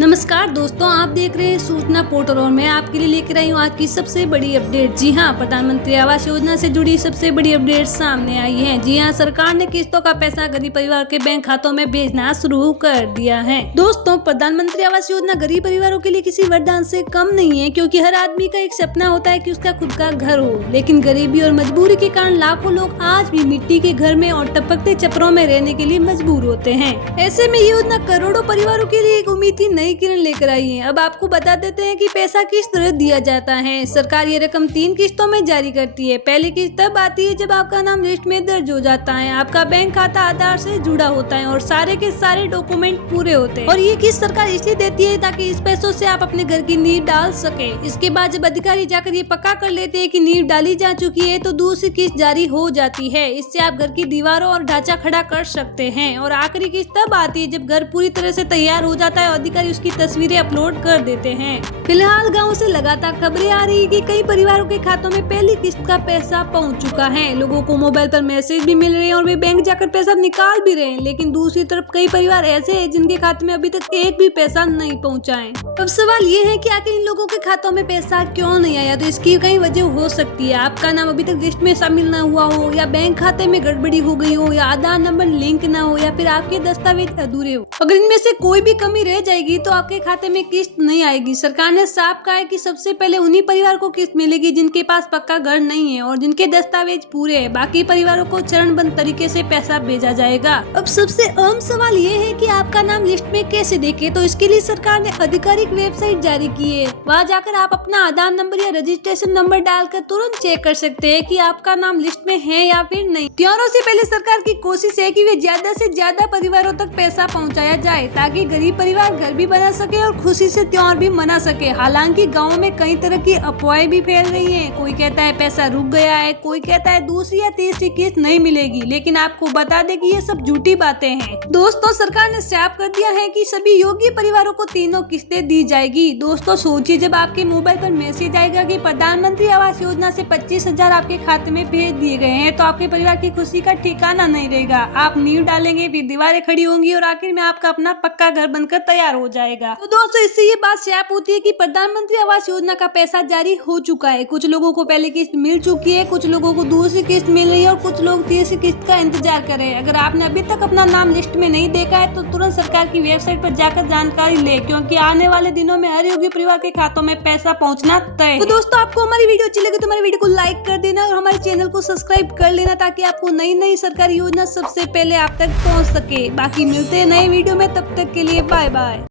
नमस्कार दोस्तों, आप देख रहे हैं सूचना पोर्टल और मैं आपके लिए लेकर आई हूँ आज की सबसे बड़ी अपडेट। जी हाँ, प्रधानमंत्री आवास योजना से जुड़ी सबसे बड़ी अपडेट सामने आई है। जी हाँ, सरकार ने किस्तों का पैसा गरीब परिवार के बैंक खातों में भेजना शुरू कर दिया है। दोस्तों, प्रधानमंत्री आवास योजना गरीब परिवारों के लिए किसी वरदान से कम नहीं है, क्योंकि हर आदमी का एक सपना होता है कि उसका खुद का घर हो। लेकिन गरीबी और मजबूरी के कारण लाखों लोग आज भी मिट्टी के घर में और टपकते छपरों में रहने के लिए मजबूर होते हैं। ऐसे में ये योजना करोड़ों परिवारों के लिए एक उम्मीद की नई किरण लेकर आई है। अब आपको बता देते हैं कि पैसा किस तरह दिया जाता है। सरकार ये रकम 3 किस्तों में जारी करती है। पहली किस्त तब आती है जब आपका नाम लिस्ट में दर्ज हो जाता है, आपका बैंक खाता आधार से जुड़ा होता है और सारे के सारे डॉक्यूमेंट पूरे होते हैं। और ये किस्त सरकार इसलिए देती है ताकि इस पैसों से आप अपने घर की नींव डाल सके। इसके बाद जब अधिकारी जाकर ये पक्का कर लेते हैं कि नींव डाली जा चुकी है तो दूसरी किस्त जारी हो जाती है। इससे आप घर की दीवारों और ढांचा खड़ा कर सकते हैं। और आखिरी किस्त तब आती है जब घर पूरी तरह से तैयार हो जाता है और अधिकारी उसकी तस्वीरें अपलोड कर देते हैं। फिलहाल गांव से लगातार खबरें आ रही है कि कई परिवारों के खातों में पहली किस्त का पैसा पहुंच चुका है। लोगों को मोबाइल पर मैसेज भी मिल रहे हैं और वे बैंक जाकर पैसा निकाल भी रहे हैं। लेकिन दूसरी तरफ कई परिवार ऐसे हैं जिनके खाते में अभी तक एक भी पैसा नहीं पहुंचा है। अब सवाल ये है कि आखिर इन लोगों के खातों में पैसा क्यों नहीं आया। तो इसकी कई वजह हो सकती है। आपका नाम अभी तक लिस्ट में शामिल न हुआ हो, या बैंक खाते में गड़बड़ी हो गई हो, या आधार नंबर लिंक न हो, या फिर आपके दस्तावेज अधूरे हो। अगर इनमें से कोई भी कमी रह जाएगी तो आपके खाते में किस्त नहीं आएगी। सरकार ने साफ कहा है कि सबसे पहले उन्हीं परिवार को किस्त मिलेगी जिनके पास पक्का घर नहीं है और जिनके दस्तावेज पूरे हैं। बाकी परिवारों को चरणबद्ध तरीके से पैसा भेजा जाएगा। अब सबसे अहम सवाल ये है कि आपका नाम लिस्ट में कैसे देखे। तो इसके लिए सरकार ने आधिकारिक वेबसाइट जारी की है। वहाँ जाकर आप अपना आधार नंबर या रजिस्ट्रेशन नंबर डालकर तुरंत चेक कर सकते हैं कि आपका नाम लिस्ट में है या फिर नहीं। त्योहारों से पहले सरकार की कोशिश है कि वे ज्यादा से ज्यादा परिवारों तक पैसा पहुँचाया जाए ताकि गरीब परिवार घर भी बना सके और खुशी से त्योहार भी मना सके। हालांकि गाँव में कई तरह की अफवाहें भी फैल रही हैं। कोई कहता है पैसा रुक गया है, कोई कहता है दूसरी या तीसरी किस्त नहीं मिलेगी। लेकिन आपको बता दें कि ये सब झूठी बातें हैं। दोस्तों, सरकार ने साफ कर दिया है कि सभी योग्य परिवारों को तीनों किस्तें दी जाएगी। दोस्तों, सोचिए जब आपके मोबाइल पर मैसेज आएगा कि प्रधानमंत्री आवास योजना से 25,000 आपके खाते में भेज दिए गए हैं, तो आपके परिवार की खुशी का ठिकाना नहीं रहेगा। आप नींव डालेंगे, फिर दीवारें खड़ी होंगी और आखिर में आपका अपना पक्का घर बनकर तैयार हो जाएगा। तो दोस्तों, इससे ये बात साफ होती है कि प्रधानमंत्री आवास योजना का पैसा जारी हो चुका है। कुछ लोगों को पहली किस्त मिल चुकी है, कुछ लोगों को दूसरी किस्त मिल रही है और कुछ लोग तीसरी किस्त का इंतजार कर रहे हैं। अगर आपने अभी तक अपना नाम लिस्ट में नहीं देखा है तो तुरंत सरकार की वेबसाइट पर जाकर जानकारी ले, क्योंकि आने वाले दिनों में हर योग्य परिवार के खातों में पैसा पहुंचना तय है। तो दोस्तों, आपको हमारी वीडियो अच्छी लगी तो हमारी वीडियो को लाइक कर देना और हमारे चैनल को सब्सक्राइब कर लेना ताकि आपको नई नई सरकारी योजना सबसे पहले आप तक पहुँच सके। बाकी मिलते हैं नए वीडियो में, तब तक के लिए बाय बाय।